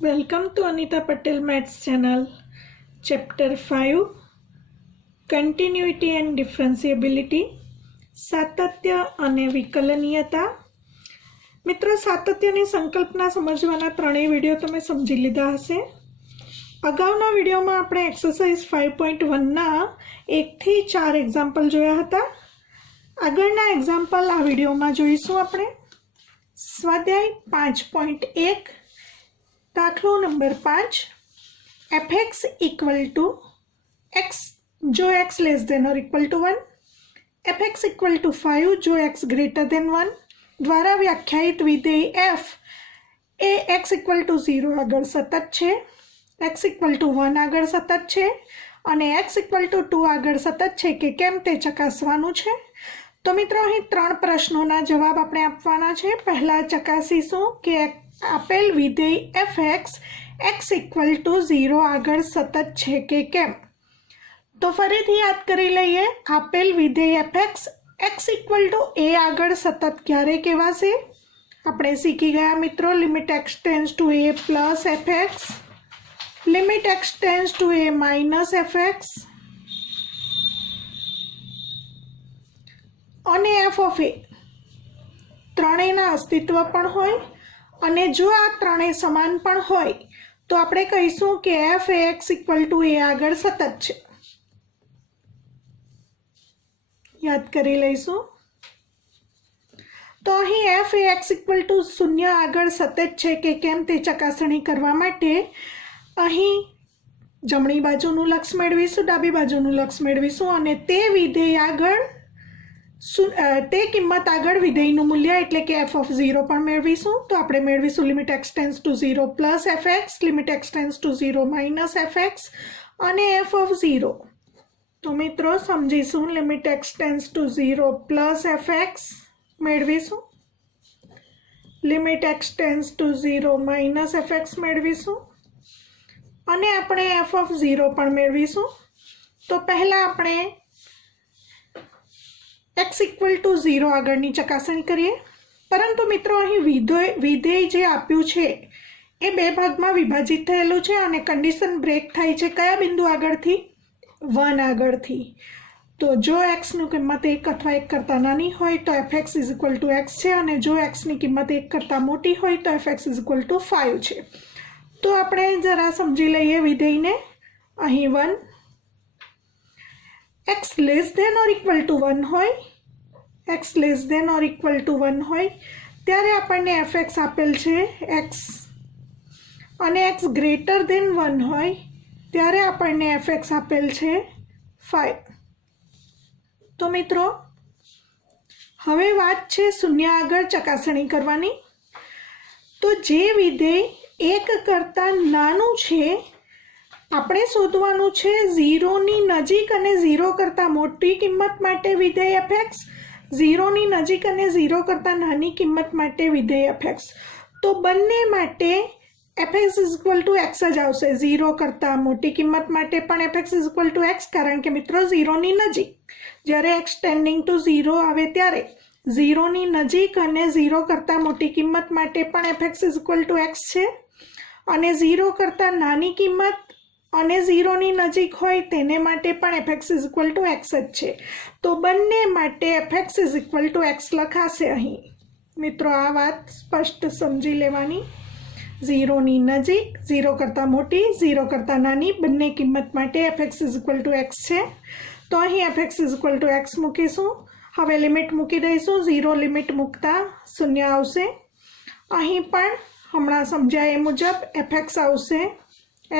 Welcome to Anita Patel Maths channel. Chapter 5 Continuity and Differentiability સાતત્ય અને વિકલનીયતા. મિત્રો, સાતત્યની સંકલ્પના સમજવાના ત્રણેય વિડીયો તમે સમજી લીધા હશે. અગાઉના વિડીયોમાં આપણે એક્સરસાઇઝ 5.1ના 1 થી 4 એક્ઝામ્પલ જોયા હતા. આગળના એક્ઝામ્પલ આ વિડીયોમાં જોઈશું આપણે. સ્વાધ્યાય 5.1 दाखलो number 5 fx equal to x जो x less than or equal to 1 fx equal to 5 जो x ग्रेटर देन 1 द्वारा व्याख्यायित विधेय f ए x इक्वल टू 0 आगळ सतत छे, x इक्वल टू 1 आगळ सतत छे અને x इक्वल टू 2 आगळ सतत छे के केम ते चकासवानुं छे. तो मित्रों અહીં ત્રણ પ્રશ્નોના જવાબ આપણે આપવાના છે. પહેલા ચકાસીશું કે આપેલ વિધેય fx x इक्वल टू 0 આગળ સતત છે કે કેમ. તો ફરીથી યાદ કરી લઈએ. આપેલ વિધેય fx x इक्वल टू a આગળ સતત ક્યારે કહેવાશે? આપણે શીખી ગયા મિત્રો, limit x tends to a plus fx, limit x tends to a minus fx અને f ઓફ a ત્રણેયના અસ્તિત્વ પણ હોય અને જો આ ત્રણેય સમાન પણ હોય તો આપણે કહીશું કે f A x equal to a આગળ સતત છે. યાદ કરી લઈશું. તો અહીં f A x equal to 0 આગળ સતત છે કે કેમ તે ચકાસણી કરવા માટે અહીં જમણી બાજુનું લક્ષ મેળવીશું, ડાબી બાજુનું લક્ષ મેળવીશું અને તે વિધેય આગળ તે કિંમત આગળ વિધેયનું મૂલ્ય એટલે કે f ઓફ 0 પણ મેળવીશું. તો આપણે મેળવીશું limit x tends two 0 plus fx, limit x tends two 0 minus fx અને f ઓફ 0. તો મિત્રો સમજીશું. Limit x tends two 0 plus fx મેળવીશું, limit x tends two 0 minus fx મેળવીશું અને આપણે f ઓફ 0 પણ મેળવીશું. તો પહેલાં આપણે x ઇક્વલ ટુ 0 આગળની ચકાસણી કરીએ. પરંતુ મિત્રો અહીં વિધેય જે આપ્યું છે એ બે ભાગમાં વિભાજિત થયેલું છે અને કન્ડિશન બ્રેક થાય છે કયા બિંદુ આગળથી? 1 આગળથી. તો જો xની કિંમત 1 અથવા 1 કરતાં નાની હોય તો fx is equal to x છે અને જો xની કિંમત 1 કરતાં મોટી હોય તો fx ઇઝ ઇક્વલ ટુ 5 છે. તો આપણે જરા સમજી લઈએ વિધેયને. અહીં 1 x less than or equal to 1 હોય, x less than or equal to 1 હોય ત્યારે આપણને fx આપેલ છે x અને x ગ્રેટર ધેન 1 હોય ત્યારે આપણને fx આપેલ છે 5. તો મિત્રો હવે વાત છે શૂન્ય આગળ ચકાસણી કરવાની. તો જે વિધેય 1 કરતાં નાનું છે આપણે શોધવાનું છે 0ની નજીક અને 0 કરતાં મોટી કિંમત માટે વિધેય fx, 0ની નજીક અને 0 કરતાં નાની કિંમત માટે વિધેય fx. તો બંને માટે fx is equal to x જ આવશે. 0 કરતાં મોટી કિંમત માટે પણ fx is equal to x, કારણ કે મિત્રો 0ની નજીક જ્યારે x ટેન્ડિંગ ટુ 0 આવે ત્યારે 0ની નજીક અને 0 કરતાં મોટી કિંમત માટે પણ fx is equal to x છે અને 0 કરતાં નાની કિંમત અને 0ની નજીક હોય તેને માટે પણ fx is equal to x જ છે. તો બંને માટે fx is equal to x લખાશે. અહીં મિત્રો આ વાત સ્પષ્ટ સમજી લેવાની. 0ની નજીક, 0 કરતાં મોટી, 0 કરતાં નાની બંને કિંમત માટે fx is equal to x છે. તો અહીં fx is equal to x મૂકીશું. હવે લિમિટ મૂકી દઈશું. 0 લિમિટ મૂકતા 0 આવશે. અહીં પણ હમણાં સમજ્યા એ મુજબ fx આવશે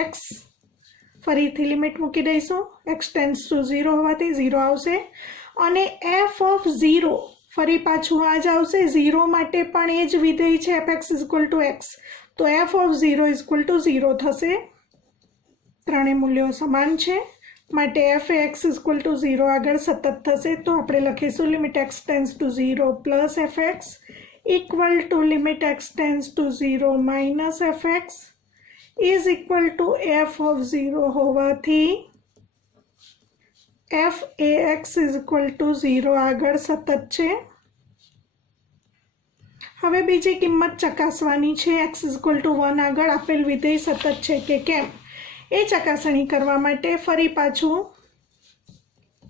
x. ફરીથી લિમિટ મૂકી દઈશું. x ટેન્ડ્સ ટુ 0 હોવાથી 0 આવશે અને f ઓફ 0 ફરી પાછું આ જ આવશે. 0 માટે પણ એ જ વિધેય છે fx is equal to x. તો f of 0 is equal to 0 થશે. ત્રણેય મૂલ્યો સમાન છે માટે f A x is equal to 0 આગળ સતત થશે. તો આપણે લખીશું limit x tends two 0 plus fx equal to limit x tends two 0 minus fx is equal to f of 0 હોવાથી f A x is equal to 0 આગળ સતત છે. હવે બીજી કિંમત ચકાસવાની છે x = 1 આગળ આપેલ વિધેય સતત છે કે કેમ એ ચકાસણી કરવા માટે ફરી પાછું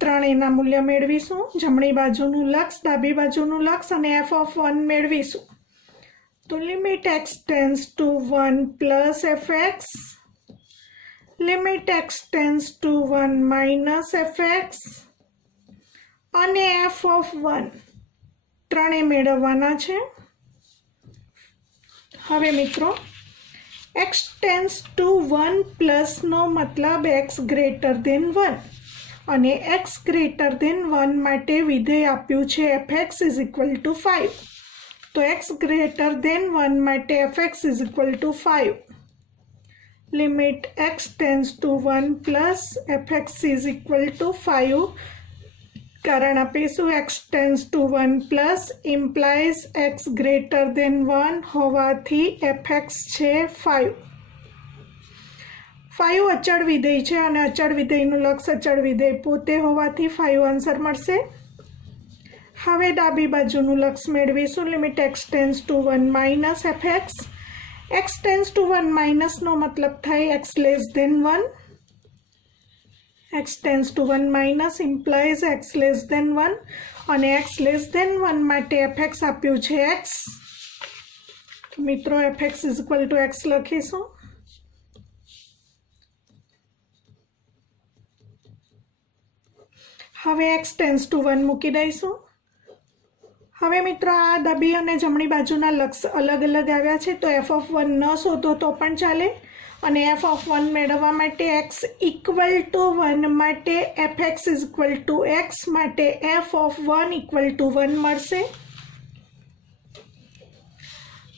ત્રણેયના મૂલ્ય મેળવીશું. જમણી બાજુનું લક્ષ, ડાબી બાજુનું લક્ષ અને f(1) મેળવીશું. તો limit x tends to 1 plus fx, limit x tends to 1 minus fx અને f(1) ત્રણે મેળવવાના છે. હવે મિત્રો x ટેન્ડ્સ ટુ 1 પ્લસનો મતલબ x ગ્રેટર ધેન 1 અને x ગ્રેટર ધેન 1 માટે વિધેય આપ્યું છે fx = 5. તો x ગ્રેટર ધેન 1 માટે fx = 5. Limit x tends to 1 plus fx = 5 કારણ આપીશું x tends to 1 plus implies x greater than 1 હોવાથી fx છે 5. 5 અચળ વિધેય છે અને અચળ વિધેયનું લક્ષ અચળ વિધેય પોતે હોવાથી 5 આન્સર મળશે. હવે ડાબી બાજુનું લક્ષ મેળવીશું. Limit x tends to 1 minus fx, x tends to 1 માઇનસનો મતલબ થાય x less than 1, x tends to 1 minus implies x less than 1 અને x લેસ ધેન 1 માટે fx આપ્યું છે x. મિત્રો fx = x લખીશું. હવે x ટેન્ડ્સ ટુ 1 મૂકી દઈશું. હવે મિત્રો આ ડાબી અને જમણી બાજુના લક્ષ અલગ અલગ આવ્યા છે તો f(1) ન શોધો તો પણ ચાલે અને f(1) મેળવવા માટે x = 1 માટે fx = x માટે f(1) = 1 મળશે.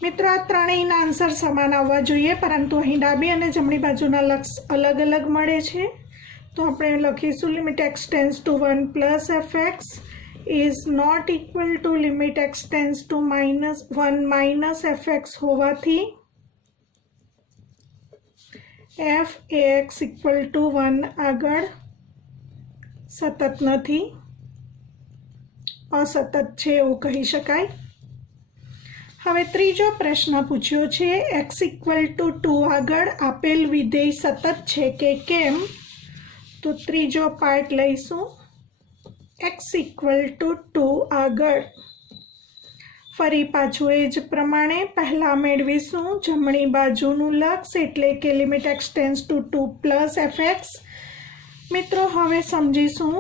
મિત્રો આ ત્રણેયના આન્સર સમાન આવવા જોઈએ પરંતુ અહીં ડાબી અને જમણી બાજુના લક્ષ અલગ અલગ મળે છે. તો આપણે લખીશું limit x tends to 1 plus fx is not equal to limit x tends to -1 minus fx હોવાથી f ax = 1 આગળ સતત નથી, અસતત છે એવું કહી શકાય. હવે ત્રીજો પ્રશ્ન પૂછ્યો છે x = 2 આગળ આપેલ વિધેય સતત છે કે કેમ. તો ત્રીજો પાર્ટ લઈશું. x = 2 આગળ ફરી પાછું એ જ પ્રમાણે પહેલાં મેળવીશું જમણી બાજુનું લક્ષ એટલે કે limit x tends two 2 plus fx. મિત્રો હવે સમજીશું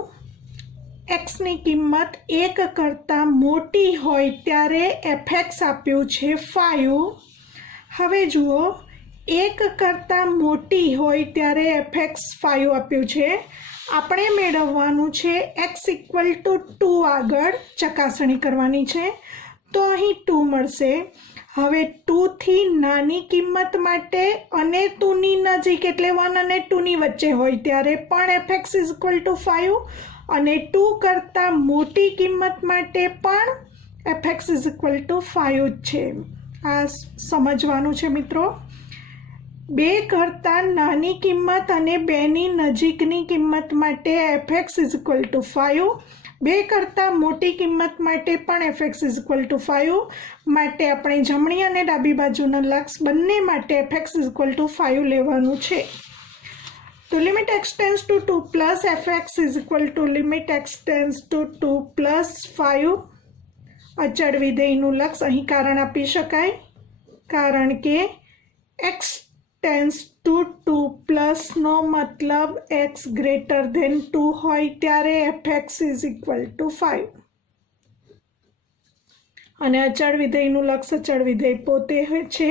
xની કિંમત 1 કરતાં મોટી હોય ત્યારે fx આપ્યું છે 5. હવે જુઓ 1 કરતાં મોટી હોય ત્યારે fx 5 આપ્યું છે. આપણે મેળવવાનું છે x = 2 આગળ ચકાસણી કરવાની છે તો અહીં 2 મળશે. હવે 2 થી નાની કિંમત માટે અને 2 ની નજીક એટલે 1 અને 2 ની વચ્ચે હોય ત્યારે પણ fx = 5 અને 2 કરતાં મોટી કિંમત માટે પણ fx = 5 જ છે. આ સમજવાનું છે મિત્રો. 2 કરતાં નાની કિંમત અને 2 ની નજીકની કિંમત માટે fx = 5, 2 કરતાં મોટી કિંમત માટે પણ fx = 5 માટે આપણે જમણી અને ડાબી બાજુના લક્ષ બંને માટે fx = 5 લેવાનું છે. તો limit x tends two 2 plus fx = limit x tends two 2 plus 5. અચળ વિધેયનું લક્ષ અહીં કારણ આપી શકાય કારણ કે x ટેન્ડ્સ ટુ 2 પ્લસનો મતલબ x ગ્રેટર ધેન 2 હોય ત્યારે fx = 5 અને અચળ વિધેયનું લક્ષ અચળ વિધેય પોતે છે.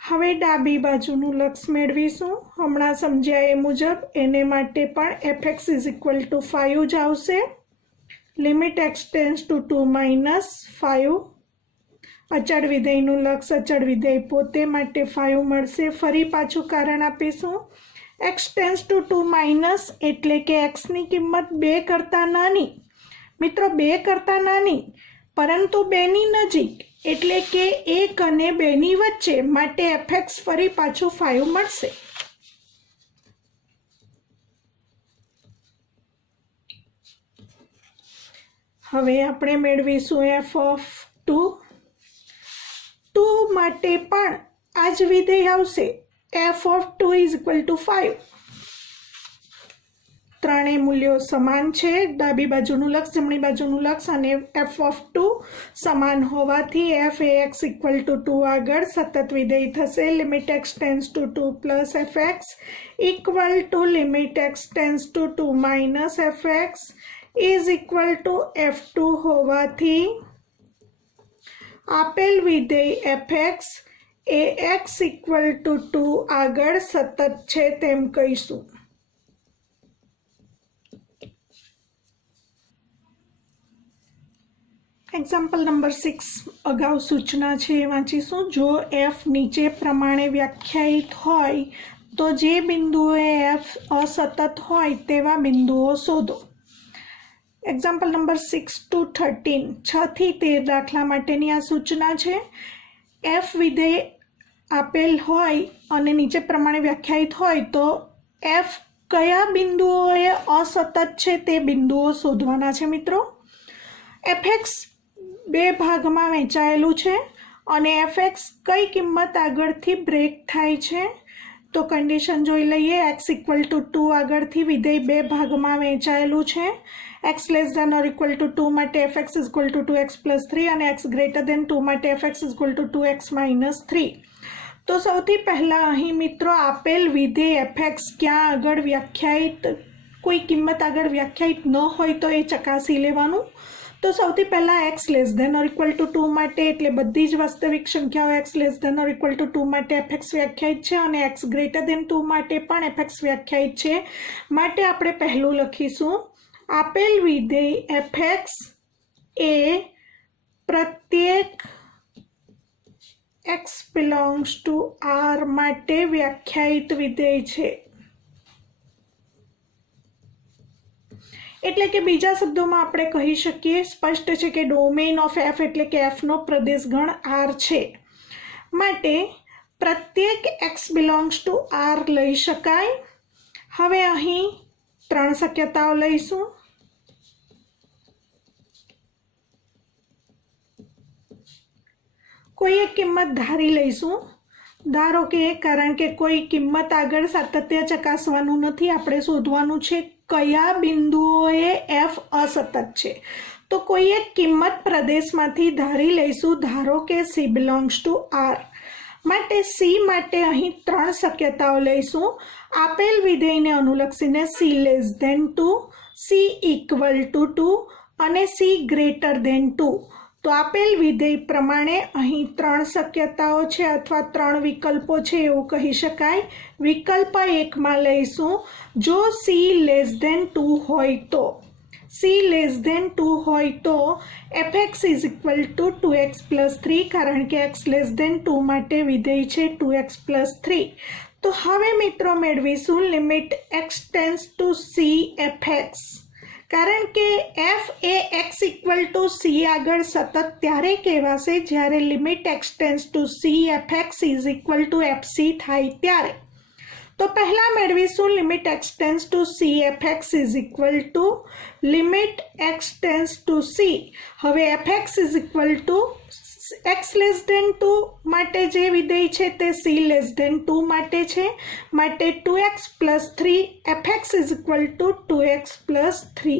હવે ડાબી બાજુનું લક્ષ મેળવીશું. હમણાં સમજ્યા એ મુજબ એને માટે પણ fx = 5 જ આવશે. Limit x tends two 2 minus 5. અચળ વિધેયનું લક્ષ અચળ વિધેય પોતે માટે 5 મળશે. ફરી પાછું કારણ આપીશું. x ટેન્ડ્સ ટુ 2 માઇનસ એટલે કે xની કિંમત 2 કરતાં નાની. મિત્રો 2 કરતાં નાની પરંતુ 2 ની નજીક એટલે કે 1 અને 2 ની વચ્ચે માટે fx ફરી પાછું 5 મળશે. હવે આપણે મેળવીશું f(2) 2 માટે પણ આ જ વિધેય આવશે f(2) = 5. ત્રણેય મૂલ્યો સમાન છે, ડાબી બાજુનું લક્ષ જમણી બાજુનું લક્ષ અને f(2) સમાન હોવાથી f એ x = 2 આગળ સતત વિધેય થશે. Limit x tends two 2 plus fx = limit x tends two 2 minus fx is equal two f2 હોવાથી આપેલ વિધેય fx એ x = 2 આગળ સતત છે તેમ કહીશું. એક્ઝામ્પલ નંબર 6 અગાઉ સૂચના છે એ વાંચીશું. જો f નીચે પ્રમાણે વ્યાખ્યાયિત હોય તો જે બિંદુએ f અસતત હોય તેવા બિંદુઓ શોધો. એક્ઝામ્પલ નંબર 6 to 13 6 થી 13 દાખલા માટેની આ સૂચના છે. f વિધેય આપેલ હોય અને નીચે પ્રમાણે વ્યાખ્યાયિત હોય તો f કયા બિંદુઓએ અસતત છે તે બિંદુઓ શોધવાના છે મિત્રો. fx બે ભાગમાં વહેંચાયેલું છે અને fx કઈ કિંમત આગળથી બ્રેક થાય છે તો કન્ડિશન જોઈ લઈએ. x = 2 આગળથી વિધેય બે ભાગમાં વહેંચાયેલું છે. x <= 2 માટે fx = 2x + 3 અને x < 2 માટે fx = 2x - 3. તો સૌથી પહેલાં અહીં મિત્રો આપેલ વિધેય fx ક્યાં આગળ વ્યાખ્યાયિત કોઈ કિંમત આગળ વ્યાખ્યાયિત ન હોય તો એ ચકાસી લેવાનું. તો સૌથી પહેલાં x <= 2 માટે એટલે બધી જ વાસ્તવિક સંખ્યાઓ x <= 2 માટે fx વ્યાખ્યાયિત છે અને x < 2 માટે પણ fx વ્યાખ્યાયિત છે. માટે આપણે પહેલું લખીશું આપેલ વિધેય fx એ પ્રત્યેક x belongs to R માટે વ્યાખ્યાયિત વિધેય છે. એટલે કે બીજા શબ્દોમાં આપણે કહી શકીએ સ્પષ્ટ છે કે ડોમેઇન ઓફ f એટલે કે f નો પ્રદેશગણ R છે. માટે પ્રત્યેક x belongs to R લઈ શકાય. હવે અહીં ત્રણ શક્યતાઓ લઈશું. કોઈ એક કિંમત ધારી લઈશું. ધારો કે કારણ કે કોઈ કિંમત આગળ સાતત્ય ચકાસવાનું નથી, આપણે શોધવાનું છે કયા બિંદુઓએ f અસતત છે. તો કોઈ એક કિંમત પ્રદેશમાંથી ધારી લઈશું. ધારો કે c belongs to R. માટે c માટે અહીં ત્રણ શક્યતાઓ લઈશું. આપેલ વિધેયને અનુલક્ષીને c <2, c = 2 અને c < 2. તો આપેલ વિધેય પ્રમાણે અહીં ત્રણ શક્યતાઓ છે અથવા ત્રણ વિકલ્પો છે એવું કહી શકાય. વિકલ્પ 1માં લઈશું જો c <2 હોય તો c <2 હોય તો fx = 2x + 3 કારણ કે x <2 માટે વિધેય છે 2x + 3. તો હવે મિત્રો મેળવીશું limit x tends two c fx. કારણ કે f એ x = c આગળ સતત ત્યારે કહેવાશે જ્યારે limit x tends two c fx = fc થાય ત્યારે. તો પહેલાં મેળવીશું limit x tends two c fx = limit x tends two c. હવે fx = x <2 માટે જે વિધેય છે તે c <2 માટે છે. માટે 2x + 3 fx = 2x + 3.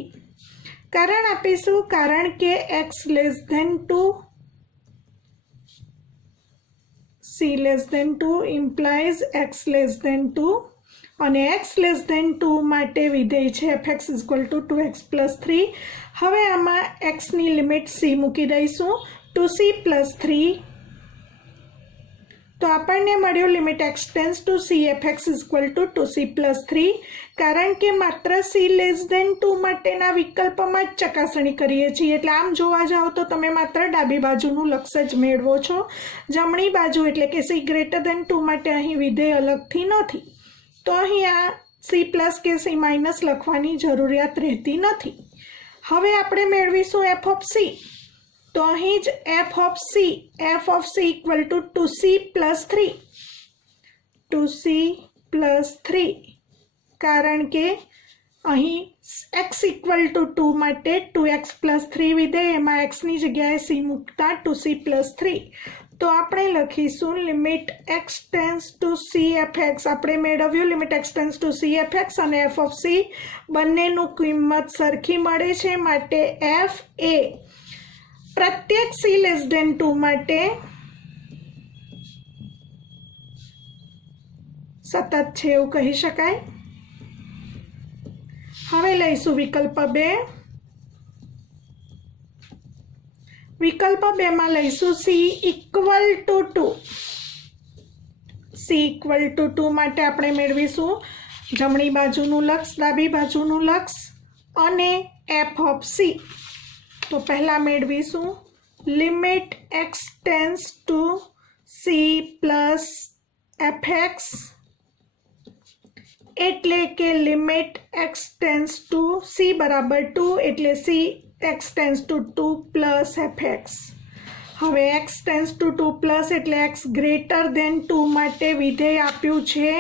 કારણ આપીશું કારણ કે x <2 c <2 implies x <2 અને x <2 માટે વિધેય છે fx = 2x + 3. હવે આમાં x ની લિમિટ c મૂકી દઈશું 2c + 3. તો આપણને મળ્યું limit x tends two c fx = 2c + 3. કારણ કે માત્ર c <2 માટેના વિકલ્પમાં જ ચકાસણી કરીએ છીએ એટલે આમ જોવા જાઓ તો તમે માત્ર ડાબી બાજુનું લક્ષ જ મેળવો છો. જમણી બાજુ એટલે કે c < 2 માટે અહીં વિધેય અલગથી નથી. તો અહીં આ c પ્લસ કે c માઇનસ લખવાની જરૂરિયાત રહેતી નથી. હવે આપણે મેળવીશું f of c. તો અહીં જ f of c = 2c + 3 2c + 3 કારણ કે અહીં x = 2 માટે 2x + 3 વિધેય એમાં x ની જગ્યાએ c મૂકતા 2c + 3. तो આપણે લખીશું limit x tends to c fx. આપણે મેળવ્યું limit x tends to c fx અને f of c બંનેનું કિંમત સરખી મળે છે, માટે f એ પ્રત્યેક c લેસ ધેન 2 માટે સતત છે એવું કહી શકાય. હવે લઈશું વિકલ્પ 2. વિકલ્પ 2 માં લઈશું c equal to 2. c equal to 2 માટે આપણે મેળવીશું જમણી બાજુનું લક્ષ, ડાબી બાજુનું લક્ષ અને f of c. તો પહેલા મેળવીશું limit x tends to c plus fx, એટલે કે limit x tends to c બરાબર 2 એટલે c x tends to 2 plus fx. હવે x ટેન્સ ટુ 2 પ્લસ એટલે x ગ્રેટર ધેન 2 માટે વિધેય આપ્યું છે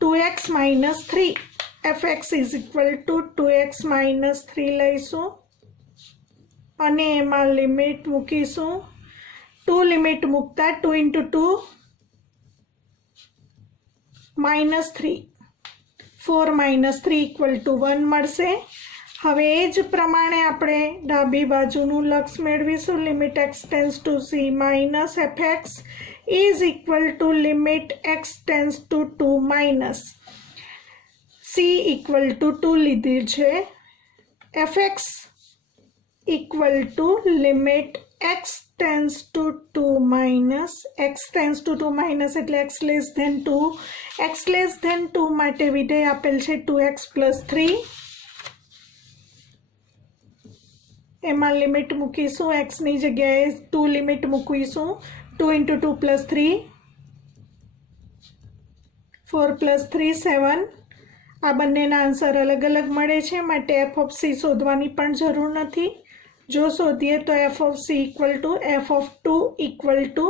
2x minus 3. fx is equal to 2x minus 3 લઈશું અને એમાં લિમિટ મૂકીશું. 2 લિમિટ મૂકતા 2 into 2 minus 3, 4 minus 3 equal to 1 મળશે. હવે એ જ પ્રમાણે આપણે ડાબી બાજુનું લક્ષ મેળવીશું. Limit x tends to c minus fx is equal to limit x tends to 2 minus c equal to 2 લીધી છે. fx equal to limit x tends to 2 minus x tends to 2 minus એટલે x less than 2. x less than 2 માટે વિધેય આપેલ છે 2x plus 3. એમાં limit મૂકીશું, એક્સની જગ્યાએ 2 લિમિટ મૂકીશું. 2 ઇન્ટુ 2 પ્લસ 3, 4 પ્લસ 3 7. આ બંનેના આન્સર અલગ અલગ મળે છે, માટે એફ ઓફ સી શોધવાની પણ જરૂર નથી. જો શોધીએ તો F of C equal to F of 2 equal to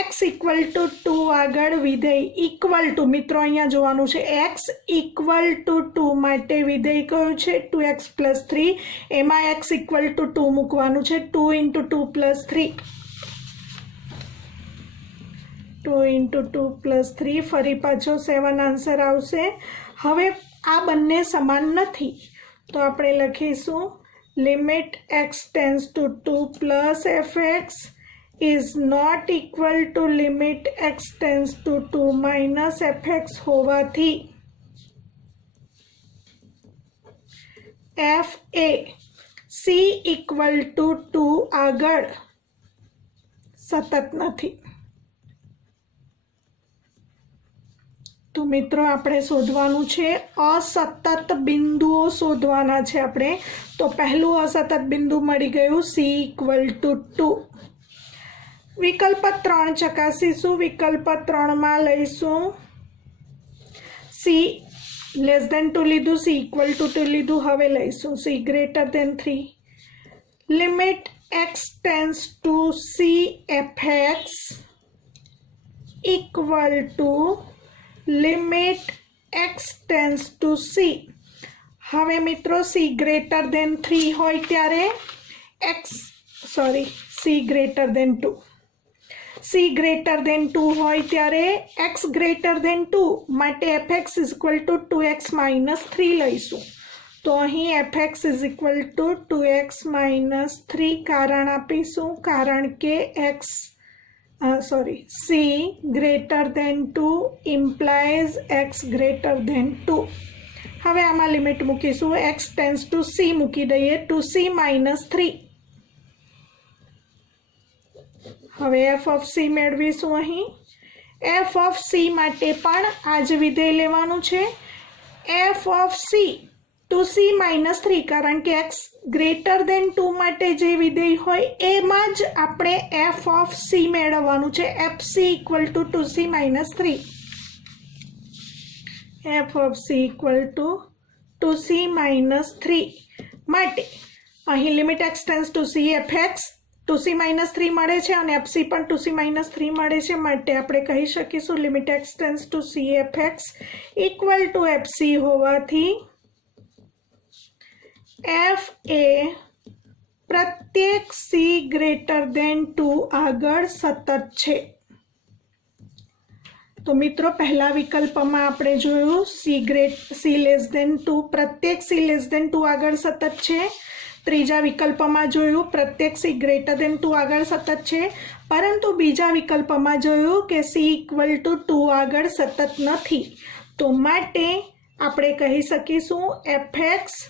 x equal to 2 આગળ વિધેય ઇક્વલ ટુ, મિત્રો અહીંયા જોવાનું છે x ઇક્વલ ટુ 2 માટે વિધેય કયું છે 2x પ્લસ 3. એમાં x ઇક્વલ ટુ 2 મૂકવાનું છે. 2 ઇન્ટુ 2 પ્લસ 3, 2 ઇન્ટુ 2 પ્લસ 3, ફરી પાછો 7 આન્સર આવશે. હવે આ બંને સમાન નથી તો આપણે લખીશું limit x tends to 2 plus fx is not equal to limit x tends to 2 minus fx હોવાથી f એ c equal to 2 આગળ સતત નથી. તો મિત્રો આપણે શોધવાનું છે અસતત બિંદુઓ શોધવાના છે આપણે. તો પહેલું અસતત બિંદુ મળી ગયું c equal to 2. વિકલ્પ 3 ચકાસીશું. વિકલ્પ 3 માં લઈશું c લેસ ધેન 2 લીધું, c ઇક્વલ ટુ 2 લીધું. હવે લઈશું c greater than 3. Limit x tends to c fx equal to limit x tends to c. હવે મિત્રો c ગ્રેટર ધેન 3 હોય ત્યારે c greater than 2. c greater than 2 હોય ત્યારે x ગ્રેટર ધેન 2 માટે fx is equal to 2x minus 3 લઈશું. તો અહીં fx is equal to 2x minus 3 કારણ આપીશું, કારણ કે c greater than 2 implies x greater than 2. હવે આમાં લિમિટ મૂકીશું. x ટેન્સ ટુ c મૂકી દઈએ 2c માઇનસ 3. હવે એફ ઓફ સી મેળવીશું. અહીં એફ ઓફ સી માટે પણ આ જ વિધેય લેવાનું છે. F of C 2c minus 3, કારણ કે x ગ્રેટર ધેન 2 માટે જે વિધેય હોય એમાં જ આપણે એફ ઓફ સી મેળવવાનું છે. F C equal to 2c minus 3. F of C equal to 2c minus 3 માટે અહીં limit x tends to c fx 2c minus 3 મળે છે અને fc પણ 2c માઇનસ 3 મળે છે, માટે આપણે કહી શકીશું limit x tends to c fx equal two fc હોવાથી f એ પ્રત્યેક c ગ્રેટર દેન 2 આગળ સતત છે। તો મિત્રો પહેલા વિકલ્પમાં આપણે જોયું c લેસ દેન 2 પ્રત્યેક c લેસ દેન 2 આગળ સતત છે। ત્રીજા વિકલ્પમાં જોયું પ્રત્યેક c ગ્રેટર દેન 2 આગળ સતત છે, પરંતુ બીજા વિકલ્પમાં જોયું કે c ઇક્વલ ટુ 2 આગળ સતત નથી। તો માટે આપણે કહી શકીશું fx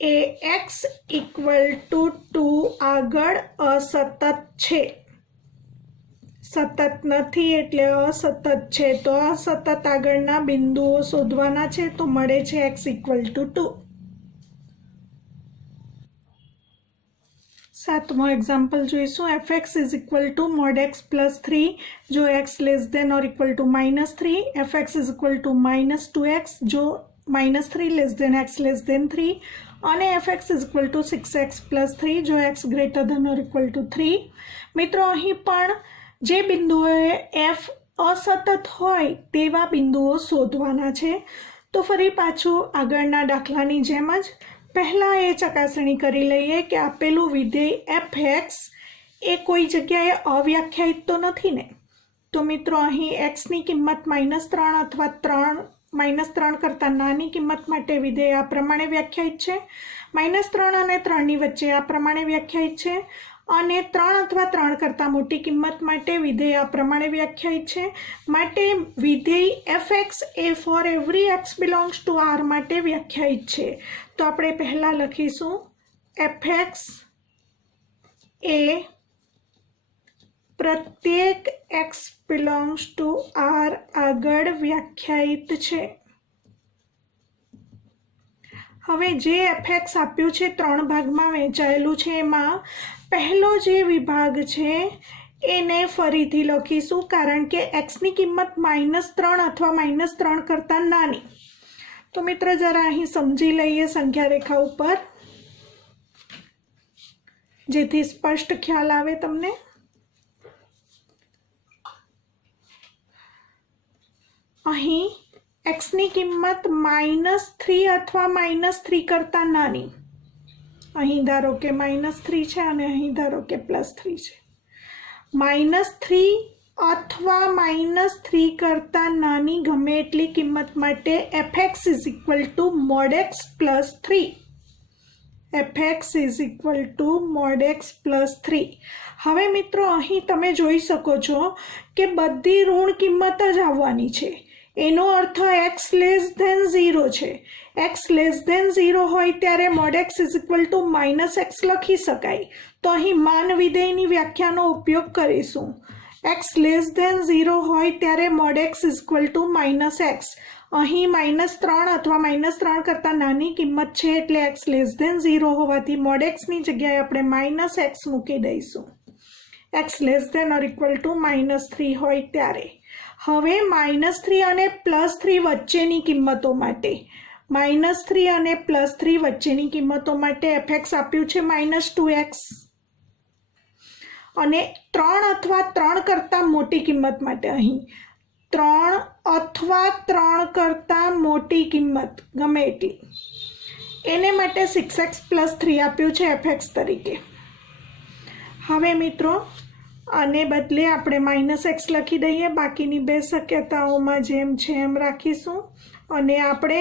A x equal to 2 આગળ અસતત છે। સતત નથી એટલે અસતત છે, તો અસતત આગળના બિંદુઓ શોધવાના છે। તો મળે છે x ઇક્વલ ટુ 2। સાતમો એક્ઝામ્પલ જોઈશું। fx is equal to mod x plus 3 જો x less than or equal to -3, fx is equal to -2x જો -3 less than x less than 3 અને fx is equal to 6x plus 3 જો x greater than or equal to 3। મિત્રો અહીં પણ જે બિંદુઓએ f અસતત હોય તેવા બિંદુઓ શોધવાના છે। તો ફરી પાછું આગળના દાખલાની જેમ જ પહેલાં એ ચકાસણી કરી લઈએ કે આપેલું વિધેય fx એ કોઈ જગ્યાએ અવ્યાખ્યાયિત તો નથી ને। તો મિત્રો અહીં xની કિંમત -3 અથવા -3 કરતાં નાની કિંમત માટે વિધેય આ પ્રમાણે વ્યાખ્યાયિત છે, -3 અને 3ની વચ્ચે આ પ્રમાણે વ્યાખ્યાયિત છે, અને 3 અથવા 3 કરતાં મોટી કિંમત માટે વિધેય આ પ્રમાણે વ્યાખ્યાયિત છે। માટે વિધેય fx A for every x belongs to r માટે વ્યાખ્યાયિત છે। તો આપણે પહેલાં લખીશું fx એ પ્રત્યેક x બિલોંગ્સ ટુ r આગળ વ્યાખ્યાયિત છે। હવે જે fx આપ્યું છે 3 ભાગમાં વહેંચાયેલું છે, એમાં પહેલો જે વિભાગ છે એને ફરીથી લખીશું કારણ કે xની કિંમત -3 અથવા -3 કરતાં નાની। તો મિત્રો જરા અહીં સમજી લઈએ સંખ્યા રેખા ઉપર જેથી સ્પષ્ટ ખ્યાલ આવે તમને। અહીં xની કિંમત -3 અથવા -3 કરતાં નાની, અહીં ધારો કે -3 છે અને અહીં ધારો કે +3 છે। -3 અથવા -3 કરતાં નાની ગમે એટલી કિંમત માટે fx is equal to mod x plus 3। fx is equal to mod x plus 3। હવે મિત્રો અહીં તમે જોઈ શકો છો કે બધી ઋણ કિંમત જ આવવાની છે, એનો અર્થ x લેસ ધેન 0 છે। x લેસ ધેન 0 હોય ત્યારે mod x is equal to -x લખી શકાય। તો અહીં માન વિધેયની વ્યાખ્યાનો ઉપયોગ કરીશું। x લેસ ધેન 0 હોય ત્યારે mod x is equal to -x। અહીં -3 અથવા -3 કરતાં નાની કિંમત છે એટલે x લેસ ધેન 0 હોવાથી mod xની જગ્યાએ આપણે -x મૂકી દઈશું। x less than or equal to -3 હોય ત્યારે। હવે -3 અને +3 વચ્ચેની કિંમતો માટે -3 અને +3 વચ્ચેની કિંમતો માટે fx આપ્યું છે -2x અને 3 અથવા 3 કરતાં મોટી કિંમત માટે અહીં 3 અથવા 3 કરતાં મોટી કિંમત ગમે એટલી એને માટે 6x પ્લસ 3 આપ્યું છે fx તરીકે। હવે મિત્રો આને બદલે આપણે -x લખી દઈએ, બાકીની બે શક્યતાઓમાં જેમ છે એમ રાખીશું અને આપણે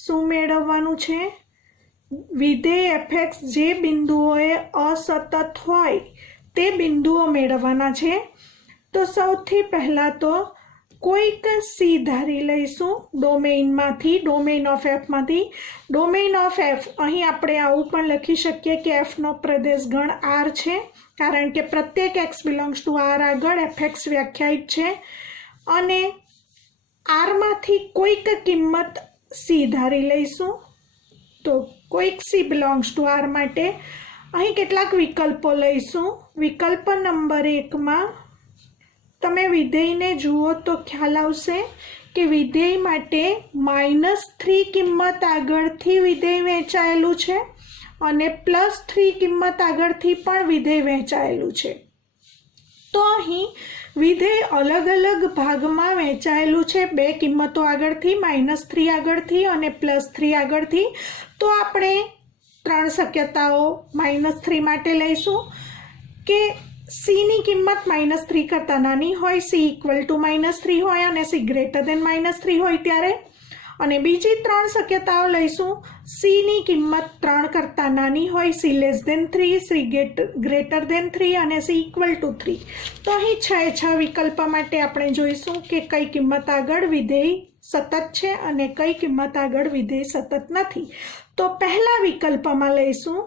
શું મેળવવાનું છે વિધેય fx જે બિંદુઓએ અસતત હોય તે બિંદુઓ મેળવવાના છે। તો સૌથી પહેલાં તો કોઈક c ધારી લઈશું ડોમેઇનમાંથી, ડોમેઇન ઓફ fમાંથી। ડોમેઇન ઓફ f અહીં આપણે આવું પણ લખી શકીએ કે fનો પ્રદેશ ગણ r છે કારણ કે પ્રત્યેક x બિલોંગ્સ ટુ r આગળ fx વ્યાખ્યાયિત છે અને rમાંથી કોઈક કિંમત c ધારી લઈશું। તો કોઈક c બિલોંગ્સ ટુ r માટે અહીં કેટલાક વિકલ્પો લઈશું। વિકલ્પ નંબર 1માં તમે વિધેયને જુઓ તો ખ્યાલ આવશે કે વિધેય માટે -3 કિંમત આગળથી વિધેય વહેંચાયેલું છે અને +3 કિંમત આગળથી પણ વિધેય વહેંચાયેલું છે। તો અહીં વિધેય અલગ અલગ ભાગમાં વહેંચાયેલું છે, બે કિંમતો આગળથી, -3 આગળથી અને +3 આગળથી। તો આપણે ત્રણ શક્યતાઓ -3 માટે લઈશું કે સીની કિંમત -3 કરતાં નાની હોય, સી ઇક્વલ ટુ -3 હોય અને સી ગ્રેટર દેન -3 હોય ત્યારે, અને બીજી 3 શક્યતાઓ લઈશું સીની કિંમત 3 કરતાં નાની હોય, c less than 3, c greater than 3 અને સી ઇક્વલ ટુ 3. તો અહીં 6 વિકલ્પ માટે આપણે જોઈશું કે કઈ કિંમત આગળ વિધેય સતત છે અને કઈ કિંમત આગળ વિધેય સતત નથી. તો પહેલા વિકલ્પમાં લઈશું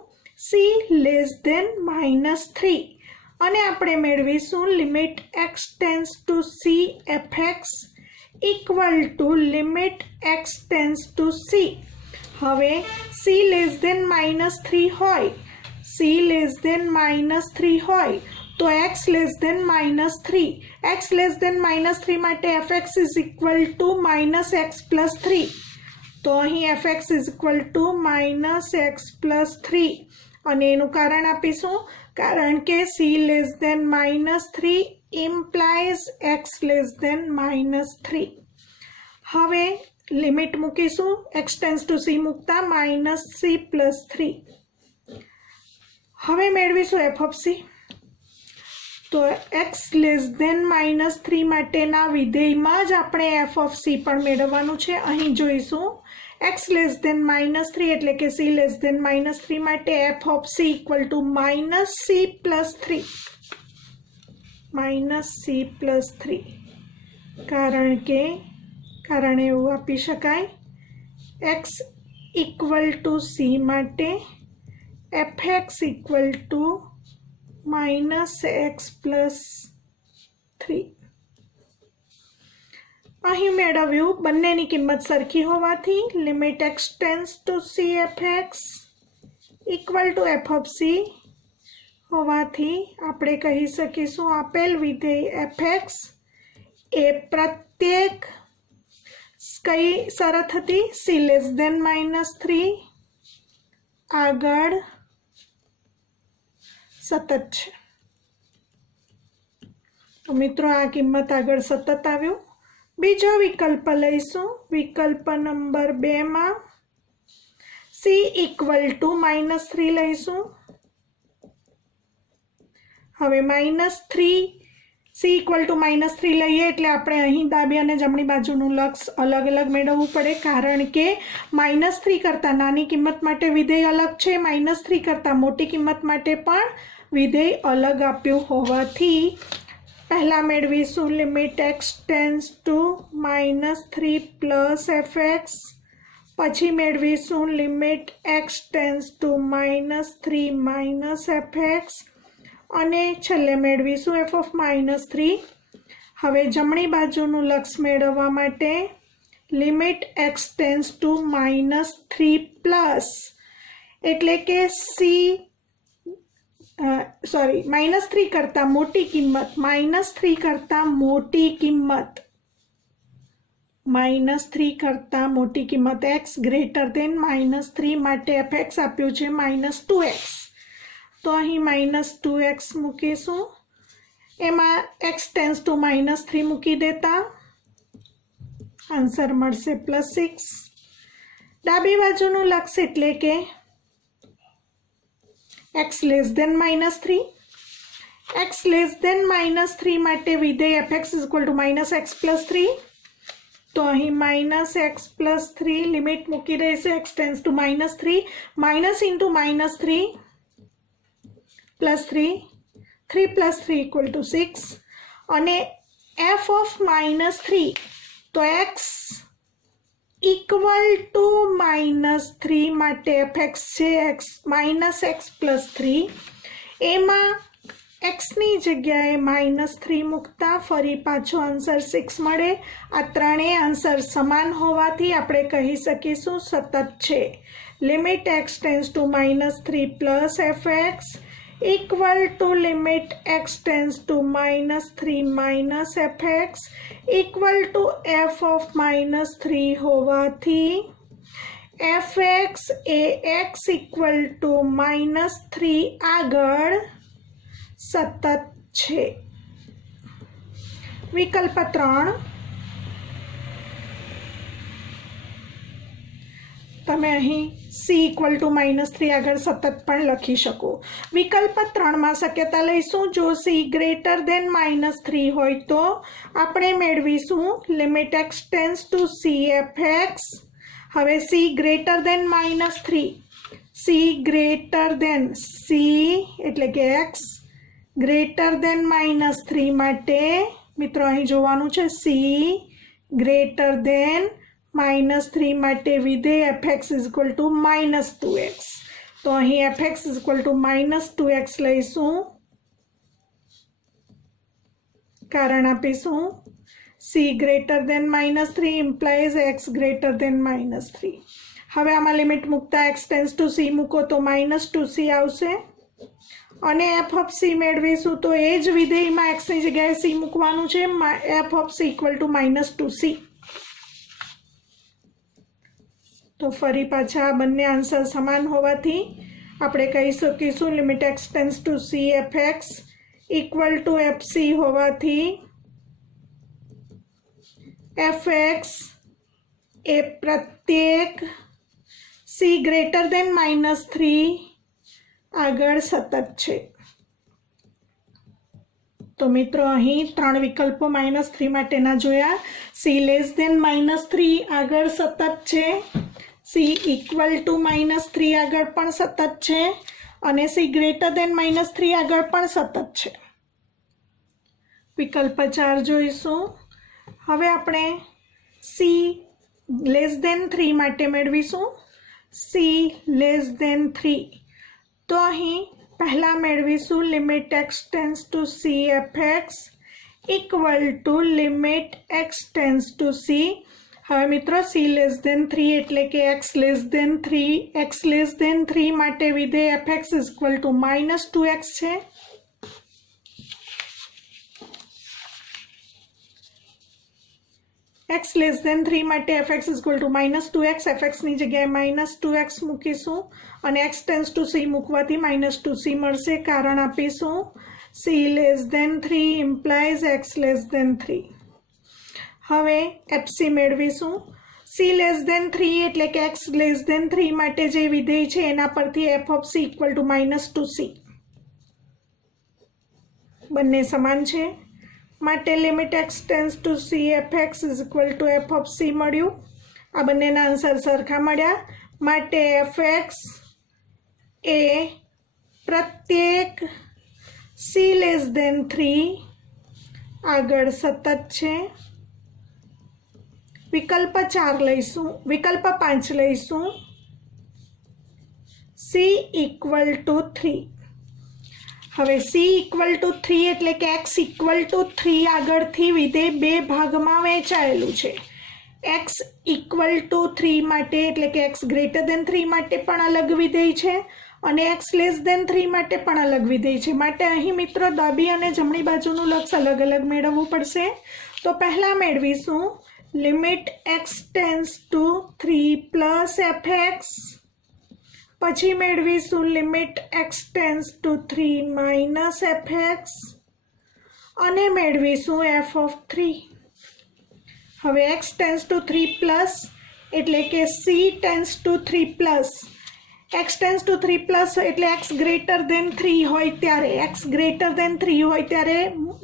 સી લેસ દેન -3 અને આપણે મેળવીશું limit x tends to c fx equal to limit x tends to c. હવે સી લેસ દેન -3 હોય, સી લેસ દેન -3 હોય તો x less than -3, x less than -3 માટે fx is equal to -x plus 3. તો અહીં fx is equal to -x plus 3 અને એનું કારણ આપીશું, કારણ કે c less than -3 implies x less than -3. હવે લિમિટ મૂકીશું, x ટેન્સ ટુ સી મૂકતા -c પ્લસ 3. હવે મેળવીશું f ઓફ c. તો x લેસ દેન -3 માટેના વિધેયમાં જ આપણે f ઓફ c પણ મેળવવાનું છે. અહીં જોઈશું x લેસ દેન -3 એટલે કે c લેસ દેન -3 માટે f of c equal two -c plus 3, -c plus 3. કારણ એવું આપી શકાય x ઇક્વલ ટુ c માટે fx equal to -x plus 3. અહીં મેળવ્યું બંનેની કિંમત સરખી હોવાથી limit x tends to c fx equal to f of c હોવાથી આપણે કહી શકીશું આપેલ વિધેય fx એ પ્રત્યેક કઈ શરત હતી, સી લેસ દેન -3 આગળ સતત છે. તો મિત્રો આ કિંમત આગળ સતત આવ્યું. બીજો વિકલ્પ લઈશું, વિકલ્પ નંબર 2 માં સી ઇક્વલ ટુ -3 લઈશું. હવે -3 સી ઇક્વલ ટુ -3 લઈએ એટલે આપણે અહીં ડાબી અને જમણી બાજુનું લક્ષ અલગ અલગ મેળવવું પડે, કારણ કે -3 કરતાં નાની કિંમત માટે વિધેય અલગ છે, -3 કરતાં મોટી કિંમત માટે પણ વિધેય અલગ આપ્યું હોવાથી પહેલાં મેળવીશું limit x tends two -3 plus fx, પછી મેળવીશું limit x tends two -3 minus fx અને છેલ્લે મેળવીશું f ઓફ -3. હવે જમણી બાજુનું લક્ષ મેળવવા માટે limit x tends two -3 plus એટલે કે -3 કરતાં મોટી કિંમત, -3 કરતાં મોટી કિંમત x ગ્રેટર દેન -3 માટે fx આપ્યું છે -2x. તો અહીં -2x મૂકીશું, એમાં x ટેન્સ ટુ -3 મૂકી દેતા આન્સર મળશે +6. ડાબી બાજુનું લક્ષ એટલે કે x less than -3, x less than -3 માટે વિધેય fx is equal to -x plus 3. તો અહીં -x પ્લસ 3 લિમિટ મૂકી દઈશું, x tends two -3 -3 plus 3, 3 plus 3 equal to 6 અને f ઓફ -3 તો x ઇક્વલ ટુ -3 માટે fx છે -x પ્લસ 3, એમાં xની જગ્યાએ -3 મૂકતા ફરી પાછો આન્સર 6 મળે. આ ત્રણેય આન્સર સમાન હોવાથી આપણે કહી શકીશું સતત છે. Limit x tends two -3 plus fx equal to limit x tends to -3 minus fx equal to f of -3 હોવાથી fx A x equal to -3 આગળ સતત છે. વિકલ્પ 3 તમે અહીં c = -3 આગળ સતત પણ લખી શકો। વિકલ્પ 3માં શક્યતા લઈશું। જો c ગ્રેટર દેન -3 હોય તો આપણે મેળવીશું limit x tends two c fx। હવે c greater than -3, c greater દેન c એટલે કે x ગ્રેટર દેન -3 માટે મિત્રો અહીં જોવાનું છે c ગ્રેટર દેન -3 માટે વિધેય fx = -2x। તો અહીં fx = -2x લઈશું, કારણ આપીશું c greater than -3 implies x greater than -3। હવે આમાં લિમિટ મૂકતા x ટેન્ડ્સ ટુ c મૂકો તો -2c આવશે અને f of c મેળવીશું તો એ જ વિધેયમાં x ની જગ્યાએ c મૂકવાનું છે, f of c = -2c। તો ફરી પાછા બંને આન્સર સમાન હોવાથી આપણે કહી શકીશું limit x tends two c fx = fc હોવાથી fx એ પ્રત્યેક c ગ્રેટર દેન -3 આગળ સતત છે। તો મિત્રો અહીં 3 વિકલ્પો -3 માટેના જોયા। c લેસ દેન -3 આગળ સતત છે, c = -3 આગળ પણ સતત છે અને c ગ્રેટર દેન -3 આગળ પણ સતત છે। વિકલ્પ 4 જોઈશું। હવે આપણે c લેસ દેન 3 માટે મેળવીશું c લેસ દેન 3। તો અહીં પહેલા મેળવીશું limit x tends two c fx = limit x tends two c। હવે મિત્રો c લેસ દેન 3 એટલે કે x લેસ દેન 3 માટે વિધેય fx = -2x છે। x લેસ દેન 3 માટે fx = -2x, fx ની જગ્યાએ -2x મૂકીશું અને x ટેન્ડ્સ ટુ c મૂકવાથી -2c મળશે, કારણ આપીશું c less than 3 implies x less than 3। હવે fc મેળવીશું। c લેસ દેન 3 એટલે કે x લેસ દેન 3 માટે જે વિધેય છે એના પરથી f of c = -2c, બંને સમાન છે માટે limit x tends two c fx = f of c મળ્યું। આ બંનેના આન્સર સરખા મળ્યા માટે fx એ પ્રત્યેક c લેસ દેન 3 આગળ સતત છે। વિકલ્પ 5 લઈશું। c = 3। હવે c = 3 એટલે કે x = 3 આગળથી વિધેય બે ભાગમાં વહેંચાયેલું છે। x = 3 માટે એટલે કે x ગ્રેટર દેન 3 માટે પણ અલગ વિધેય છે અને x લેસ દેન 3 માટે પણ અલગ વિધેય છે। માટે અહીં મિત્રો ડાબી અને જમણી બાજુનું લક્ષ અલગ અલગ મેળવવું પડશે। તો પહેલા મેળવીશું limit x tends to 3 + fx, પછી મેળવીશું limit x tends to 3 - fx અને મેળવીશું f of 3। હવે x ટેન્ડ્સ ટુ 3 એટલે કે c tends to 3 x tends to 3 એટલે x ગ્રેટર દેન 3 હોય ત્યારે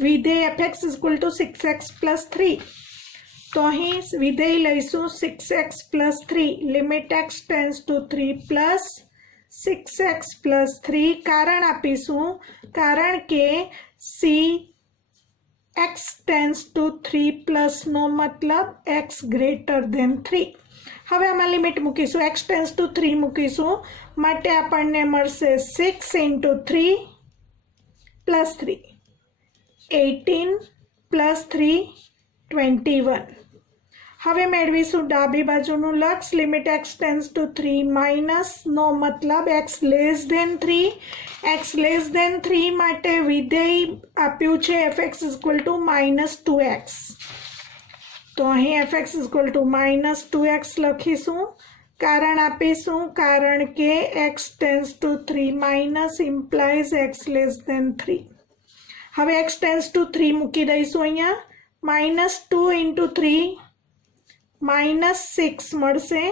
વિધેય fx = 6x + 3। તો અહીં વિધેય લઈશું 6x + 3 limit x tends to 3 + 6x + 3, કારણ આપીશું કારણ કે c x ટેન્ડ્સ ટુ 3 નો મતલબ x ગ્રેટર દેન 3। હવે આમાં લિમિટ મૂકીશું, x ટેન્ડ્સ ટુ 3 મૂકીશું માટે આપણને મળશે 6 × 3 + 3 18 + 3 21। હવે મેળવીશું ડાબી બાજુનું લક્ષ લિમિટ x ટેન્ડ્સ ટુ 3 - નો મતલબ x less than 3। x less than 3 માટે વિધેય આપ્યું છે fx = -2x। તો અહીં fx = -2x લખીશું, કારણ આપીશું કારણ કે x tends to 3 - implies x less than 3। હવે x ટેન્ડ્સ ટુ 3 મૂકી દઈશું અહીંયા, -2 × 3 -6 મળશે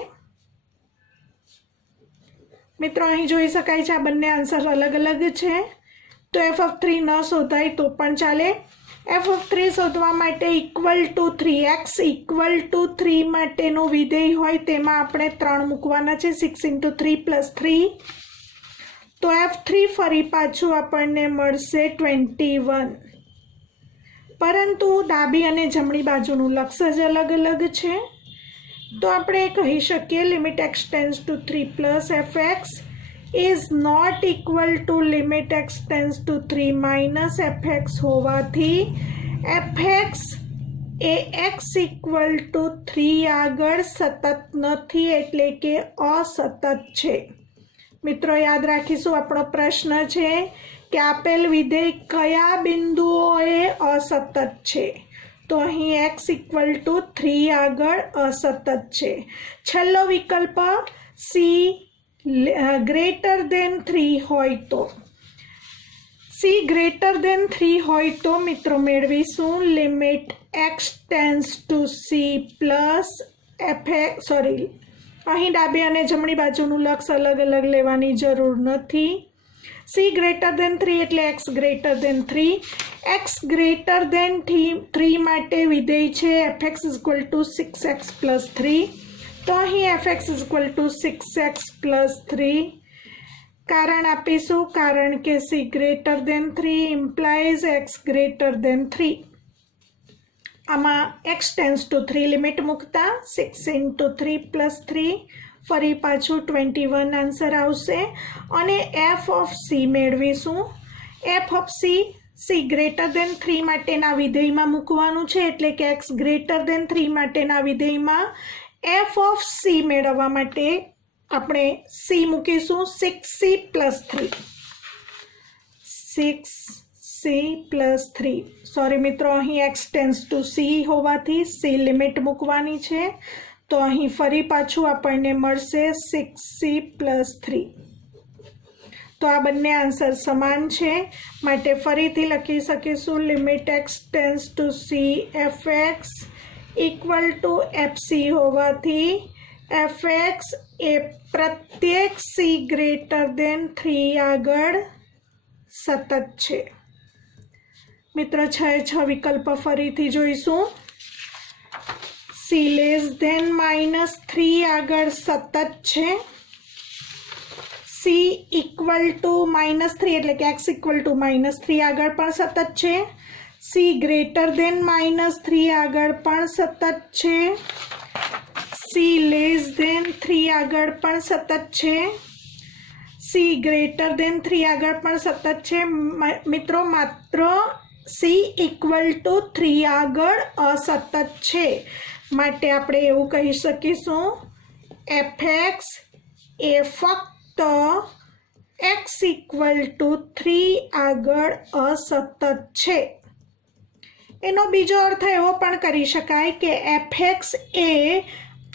मित्रों અહીં જોઈ શકાય છે આ બંને આન્સર અલગ અલગ છે તો f(3) ન શોધાય તો પણ ચાલે f(3) શોધવા માટે equal to 3x equal to 3 માટેનું વિધેય હોય તેમાં આપણે 3 મૂકવાના છે 6 × 3 + 3 તો f(3) ફરી પાછું આપણને મળશે 21 પરંતુ ડાબી અને જમણી બાજુનું લક્ષ જ અલગ અલગ છે તો આપણે કહી શકીએ limit x tends to 3 + fx is not equal to limit x tends to 3 - fx હોવાથી fx એ x = 3 આગળ સતત નથી એટલે કે અસતત છે મિત્રો યાદ રાખીશું આપણો પ્રશ્ન છે કે આપેલ વિધેય કયા બિંદુઓએ અસતત છે તો અહીં x = 3 આગળ અસતત છે છેલ્લો વિકલ્પ c >3 હોય તો c >3 હોય તો મિત્રો મેળવીશું limit x tends two c plus fx અહીં ડાબી અને જમણી બાજુનું લક્ષ અલગ અલગ લેવાની જરૂર નથી c >3 એટલે x > 3 x > 3 માટે વિધેય છે fx = 6x + 3 તો અહીં fx = 6x + 3 કારણ આપીશું કારણ કે c > 3 implies x > 3 આમાં x ટેન્ડ્સ ટુ 3 લિમિટ મૂકતા 6 × 3 + 3 ફરી પાછું 21 આન્સર આવશે અને f(c) મેળવીશું f(c) c > 3 માટેના વિધેયમાં મૂકવાનું છે એટલે કે x > 3 માટેના વિધેયમાં f(c) મેળવવા માટે આપણે c મૂકીશું 6c + 3 6c + 3 સોરી મિત્રો અહીં x ટેન્ડ્સ ટુ c હોવાથી c લિમિટ મૂકવાની છે તો અહીં ફરી પાછું આપણને મળશે 6c + 3 તો આ બંને આન્સર સમાન છે માટે ફરીથી લખી શકીશું limit x tends two c fx = fc હોવાથી fx એ પ્રત્યેક c > 3 આગળ સતત છે મિત્રો 6 વિકલ્પ ફરીથી જોઈશું c <-3 આગળ સતત છે c = -3 એટલે કે x = -3 આગળ પણ સતત છે c <-3 આગળ પણ સતત છે c <3 આગળ પણ સતત છે c <3 આગળ પણ સતત છે મિત્રો માત્ર c = 3 આગળ અસતત છે માટે આપણે એવું કહી શકીશું fx એ ફક્ત x = 3 આગળ અસતત છે એનો બીજો અર્થ એવો પણ કરી શકાય કે fx એ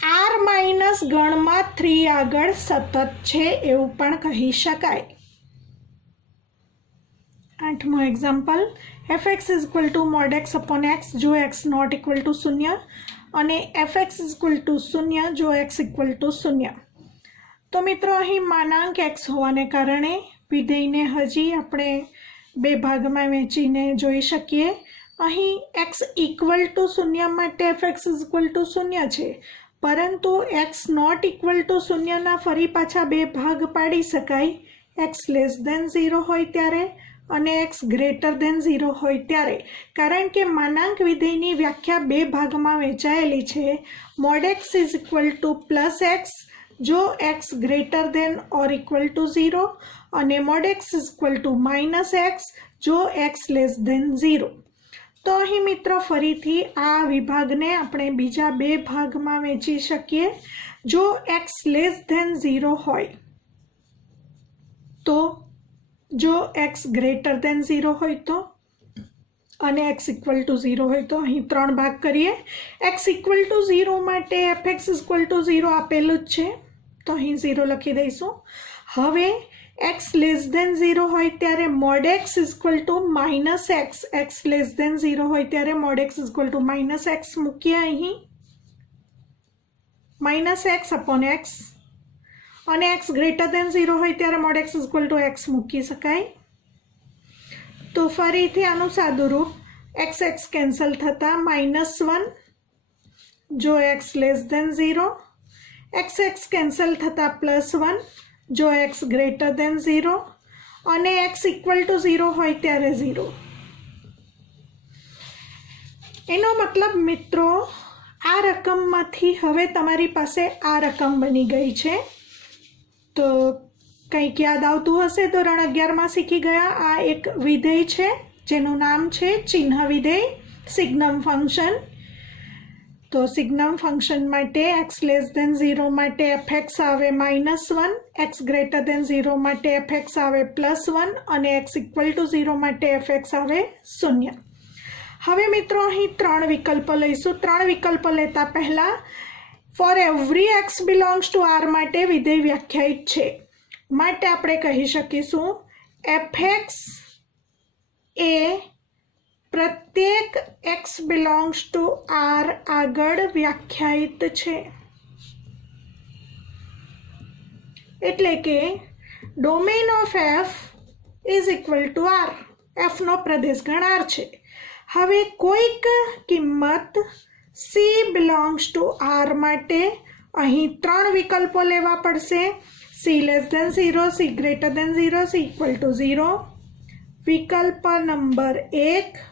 r - ગણમાં 3 આગળ સતત છે એવું પણ કહી શકાય 8મો એક્ઝામ્પલ fx = mod x/x જો x ≠ 0 અને fx = 0 જો x = 0 તો મિત્રો અહીં માનાંક x હોવાને કારણે વિધેયને હજી આપણે બે ભાગમાં વહેંચીને જોઈ શકીએ અહીં x = 0 માટે fx = 0 છે પરંતુ x ≠ 0 ના ફરી પાછા બે ભાગ પાડી શકાય x < 0 હોય ત્યારે અને x > 0 હોય ત્યારે કારણ કે માનાંક વિધેયની વ્યાખ્યા બે ભાગમાં વહેંચાયેલી છે mod x = +x જો x < or = 0 અને mod x = -x જો x < 0 તો અહીં મિત્રો ફરીથી આ વિભાગને આપણે બીજા બે ભાગમાં વહેંચી શકીએ જો x < 0 હોય તો જો x > 0 હોય તો અને x = 0 હોય તો અહીં 3 ભાગ કરીએ x = 0 માટે fx = 0 આપેલું જ છે તો અહીં 0 લખી દઈશું હવે x < 0 હોય ત્યારે mod x = -x x < 0 હોય ત્યારે mod x = -x મૂકીએ અહીં -x/x અને x ગ્રેટર દેન 0 હોય ત્યારે mode x equal to x મૂકી શકાય। તો ફરીથી આનું સાદું રૂપ x x કેન્સલ થતા -1 જો x less than 0, x x cancel થતા +1 જો x ગ્રેટર દેન 0 અને x ઇક્વલ ટુ 0 હોય ત્યારે 0। એનો મતલબ મિત્રો આ રકમમાંથી હવે તમારી પાસે આ રકમ બની ગઈ છે। તો કંઈક યાદ આવતું હશે ધોરણ 11માં શીખી ગયા આ એક વિધેય છે જેનું નામ છે ચિહ્ન વિધેય સિગ્નમ ફંક્શન। તો સિગ્નમ ફંક્શન માટે x લેસ દેન 0 માટે fx આવે -1, x ગ્રેટર દેન 0 માટે fx આવે +1 અને x ઇક્વલ ટુ 0 માટે fx આવે 0। હવે મિત્રો અહીં 3 વિકલ્પો લઈશું। 3 વિકલ્પો લેતા પહેલા four every x belongs to r માટે વિધેય વ્યાખ્યાયિત છે માટે આપણે કહી શકીશું fx એ પ્રત્યેક x બિલોંગ્સ ટુ r આગળ વ્યાખ્યાયિત છે। એટલે કે domain of f is equal to r, f નો પ્રદેશગણ r છે। હવે કોઈક કિંમત c બિલોંગ્સ ટુ r માટે અહીં 3 વિકલ્પો લેવા પડશે। c less than 0, c greater than 0, c equal to 0। વિકલ્પ નંબર 1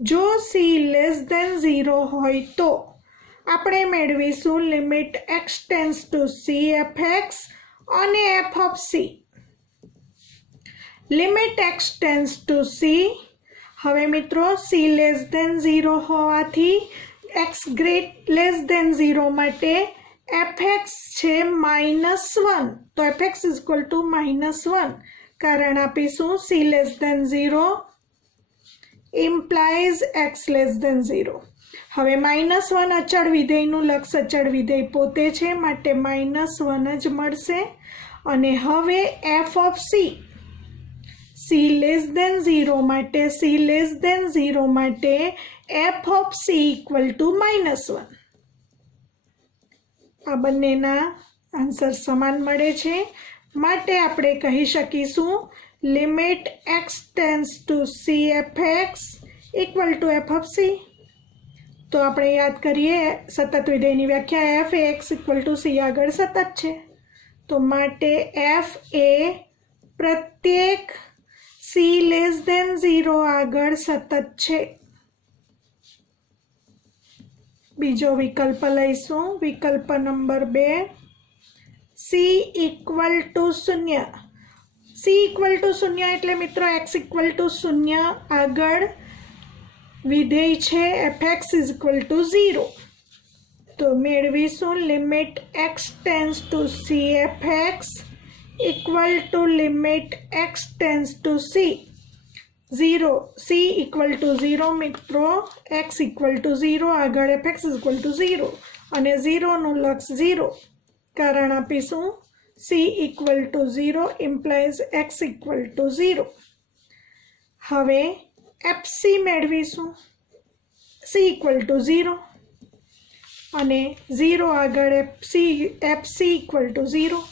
જો c લેસ દેન 0 હોય તો આપણે મેળવીશું limit x tends to c fx અને f of c। Limit x tends to c, હવે મિત્રો c લેસ દેન 0 હોવાથી x લેસ દેન 0 માટે fx છે -1 તો fx ઇક્વલ ટુ -1 કારણ આપીશું c less than 0 implies x less than 0। હવે -1 અચળ વિધેયનું લક્ષ અચળ વિધેય પોતે છે માટે -1 જ મળશે। અને હવે f of c less than 0 માટે f of c equal to -1। આ બંનેના આન્સર સમાન મળે છે માટે આપણે કહી શકીશું limit x tends to c fx equal to f of c। તો આપણે યાદ કરીએ સતત વિધેયની વ્યાખ્યા f A x equal to c આગળ સતત છે। તો માટે f એ પ્રત્યેક c લેસ દેન 0 આગળ સતત છે। બીજો વિકલ્પ લઈશું વિકલ્પ number 2 c equal to 0। c equal to 0 એટલે મિત્રો x ઇક્વલ ટુ 0 આગળ વિધેય છે fx ઇઝ ઇક્વલ ટુ 0। તો મેળવીશું limit x tends to c fx equal to limit x tends to c 0 c equal to 0 મિત્રો x ઇક્વલ ટુ 0 આગળ fx equal to 0 અને 0નું લક્ષ 0 કારણ આપીશું c equal to 0 implies x equal to 0। હવે fc મેળવીશું c ઇક્વલ ટુ 0 અને 0 આગળ fc ઇક્વલ ટુ 0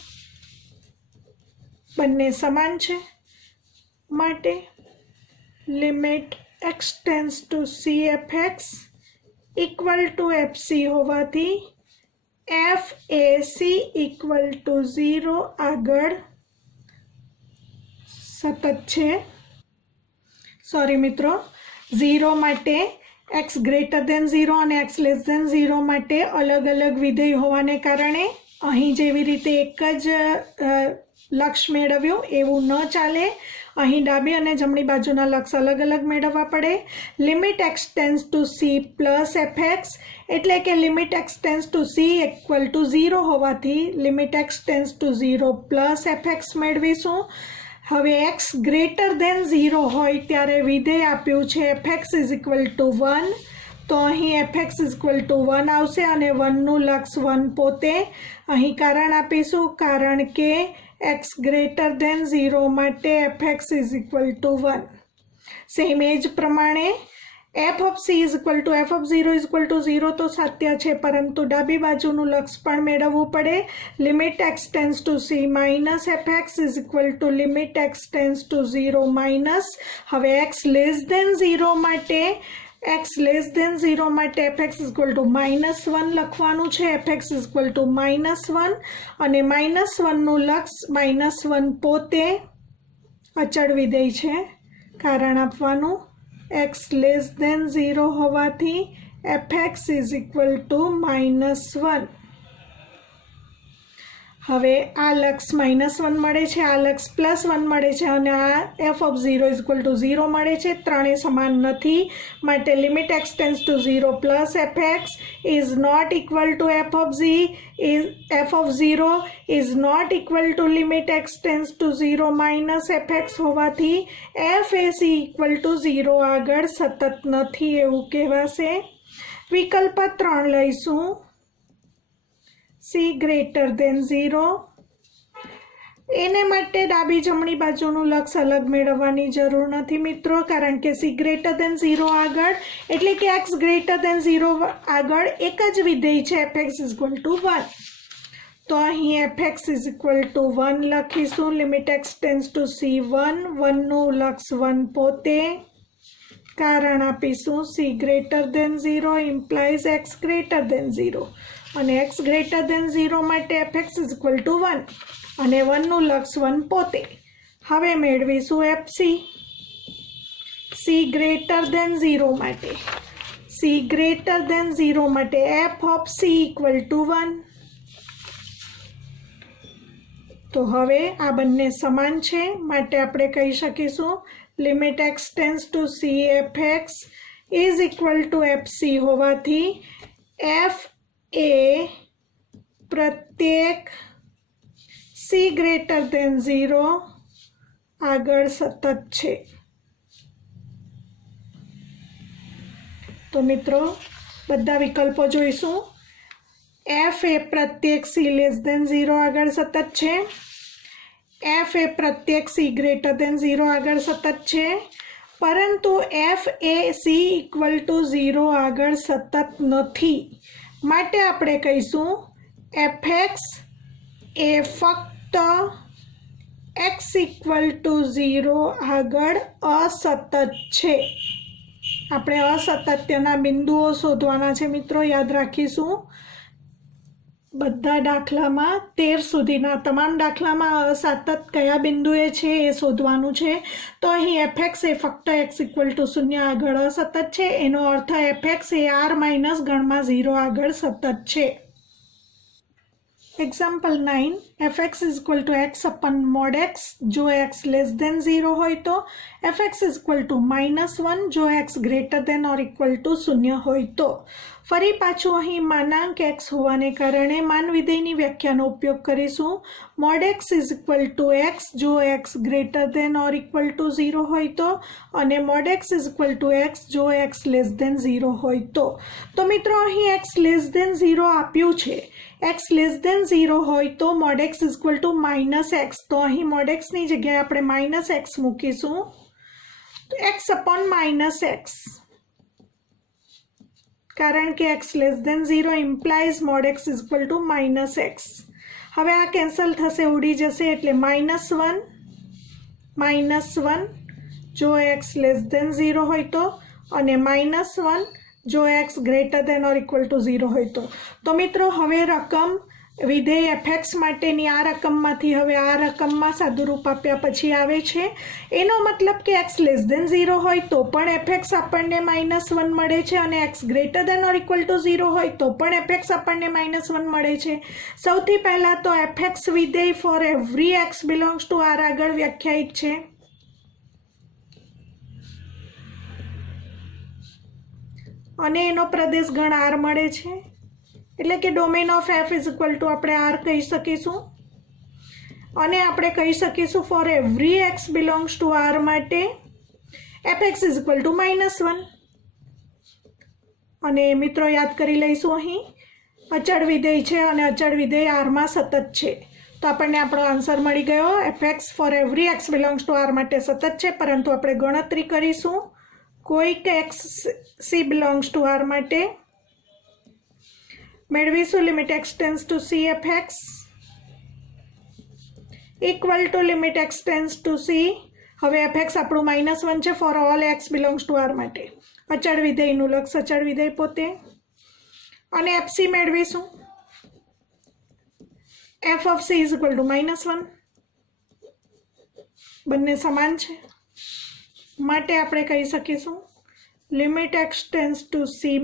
બંને સમાન છે માટે limit x tends to c fx equal two fc હોવાથી f એ c ઇક્વલ ટુ 0 આગળ સતત છે। સોરી મિત્રો 0 માટે x ગ્રેટર દેન 0 અને x લેસ દેન 0 માટે અલગ અલગ વિધેય હોવાને કારણે અહીં જેવી રીતે એક જ લક્ષ મેળવ્યું એવું ન ચાલે। અહીં ડાબી અને જમણી બાજુના લક્ષ અલગ અલગ મેળવવા પડે। Limit x tends to c plus fx એટલે કે limit x tends to c equal to 0 હોવાથી limit x tends to 0 plus fx મેળવીશું। હવે x ગ્રેટર દેન 0 હોય ત્યારે વિધેય આપ્યું છે fx ઇઝ ઇક્વલ ટુ 1 તો અહીં fx ઇઝ ઇક્વલ ટુ 1 આવશે અને 1નું લક્ષ 1 પોતે। અહીં કારણ આપીશું કારણ કે x ગ્રેટર દેન 0 માટે fx is equal to 1। Same એ જ પ્રમાણે F of C is equal to F of 0 is equal to 0 તો સાત્ય છે, પરંતુ ડાબી બાજુનું લક્ષ પણ મેળવવું પડે. Limit x tends to C minus F x is equal to limit x tends to 0 minus. હવે એક્સ લેસ દેન 0 માટે F x is equal to -1 લખવાનું છે. F x is equal to -1 અને -1નું લક્ષ -1 પોતે અચળ વિધેય છે. કારણ આપવાનું x લેસ દેન 0 હોવાથી fx ઇઝ ઇક્વલ ટુ -1. હવે આ લક્ષ -1 મળે છે, આ લક્ષ +1 મળે છે અને આ f of 0 is equal to 0 મળે છે. ત્રણેય સમાન નથી, માટે limit x tends to 0 plus fx is not equal to f of 0 is not equal to limit x tends to 0 minus fx હોવાથી f એ c ઇક્વલ ટુ 0 આગળ સતત નથી એવું કહેવાશે. વિકલ્પ 3 લઈશું. c greater than 0. એને માટે ડાબી જમણી બાજુનું લક્ષ અલગ મેળવવાની જરૂર નથી મિત્રો, કારણ કે c ગ્રેટર દેન 0 આગળ એટલે કે x ગ્રેટર દેન 0 આગળ એક જ વિધેય છે fx ઇઝ ઇક્વલ ટુ 1. તો અહીં fx ઇઝ ઇક્વલ ટુ 1 લખીશું. Limit x tends to c 1નું લક્ષ 1 પોતે. કારણ આપીશું c greater than 0 implies x greater than 0 અને x ગ્રેટર દેન 0 માટે fx ઇઝ ઇક્વલ ટુ 1 અને 1નું લક્ષ 1 પોતે. હવે મેળવીશું fc. c ગ્રેટર દેન 0 માટે f of c equal to 1. તો હવે આ બંને સમાન છે, માટે આપણે કહી શકીશું limit x tends to c fx is equal two fc હોવાથી f એ પ્રત્યેક c ગ્રેટર દેન 0 આગળ સતત છે. તો મિત્રો બધા વિકલ્પો જોઈશું. f એ પ્રત્યેક c લેસ દેન 0 આગળ સતત છે. f એ પ્રત્યેક c ગ્રેટર દેન 0 આગળ સતત છે, પરંતુ f એ c ઇક્વલ ટુ 0 આગળ સતત નથી. માટે આપણે કહીશું fx એ ફક્ત x ઇક્વલ ટુ 0 આગળ અસતત છે. આપણે અસાતત્યના બિંદુઓ શોધવાના છે મિત્રો, યાદ રાખીશું. બધા દાખલામાં 13 સુધીના તમામ દાખલામાં અસાતત કયા બિંદુએ છે એ શોધવાનું છે. તો અહીં fx એ ફક્ત x ઇક્વલ ટુ 0 આગળ અસતત છે. એનો અર્થ fx એ r માઇનસ ગણમાં 0 આગળ સતત છે. Example 9. fx is equal to x upon mod x જો x લેસ દેન 0 હોય તો. fx ઇઝ ઇક્વલ ટુ -1 જો x greater than or equal to 0 હોય તો. ફરી પાછું અહીં માનાંક x હોવાને કારણે માન વિધેયની વ્યાખ્યાનો ઉપયોગ કરીશું. Mode x is equal to x જો x greater than or equal to 0 હોય તો, અને mode x is equal to x જો x લેસ દેન 0 હોય તો. તો મિત્રો અહીં x લેસ દેન 0 આપ્યું છે. x લેસ દેન 0 હોય તો mode x is equal to -x. તો અહીં મોડ xની જગ્યાએ આપણે -x મૂકીશું. તો x અપોન -x, કારણ કે x less than 0 implies mod x is equal to -x. હવે આ કેન્સલ થશે, ઉડી જશે, એટલે -1 જો x લેસ દેન 0 હોય તો, અને -1 જો x greater than or equal to 0 હોય તો. તો મિત્રો હવે રકમ વિધેય fx માટેની આ રકમમાંથી હવે આ રકમમાં સાદુરૂપ આપ્યા પછી આવે છે. એનો મતલબ કે x લેસ દેન 0 હોય તો પણ fx આપણને -1 મળે છે, અને x greater than or equal to 0 હોય તો પણ fx આપણને -1 મળે છે. સૌથી પહેલાં તો fx વિધેય four every x belongs to r આગળ વ્યાખ્યાયિત છે. અને એનો પ્રદેશ ગણ r મળે છે, એટલે કે domain of f is equal two આપણે r કહી શકીશું. અને આપણે કહી શકીશું four every x belongs to r માટે fx ઇઝ ઇક્વલ ટુ -1. અને મિત્રો યાદ કરી લઈશું, અહીં અચળ વિધેય છે અને અચળ વિધેય r માં સતત છે. તો આપણને આપણો આન્સર મળી ગયો. fx for every x belongs to r માટે સતત છે, પરંતુ આપણે ગણતરી કરીશું કોઈક x c belongs to r માટે મેળવીશું limit x tends to C F x equal to limit x tends to c. હવે એફ એક્સ આપણું -1 છે for all x belongs to r માટે. અચળ વિધેયનું લક્ષ અચળ વિધેય પોતે. અને એફસી મેળવીશું F of C is equal to -1. બંને સમાન છે માટે આપણે કહી શકીશું limit x tends to C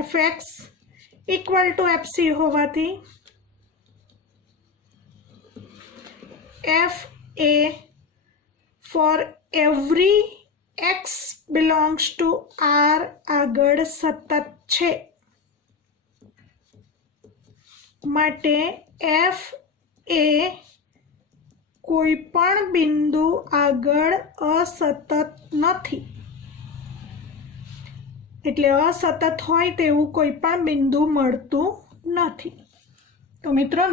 F x equal to FC હોવાથી એફ એ for every X belongs to R આગળ સતત છે માટે એફ એ કોઈ પણ બિંદુ આગળ અસતત નથી. એટલે અસતત હોય તેવું કોઈ પણ બિંદુ મળતું નથી. તો મિત્રો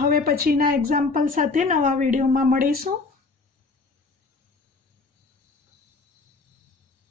હવે પછીના એક્ઝામ્પલ સાથે નવા વિડીયોમાં મળીશું.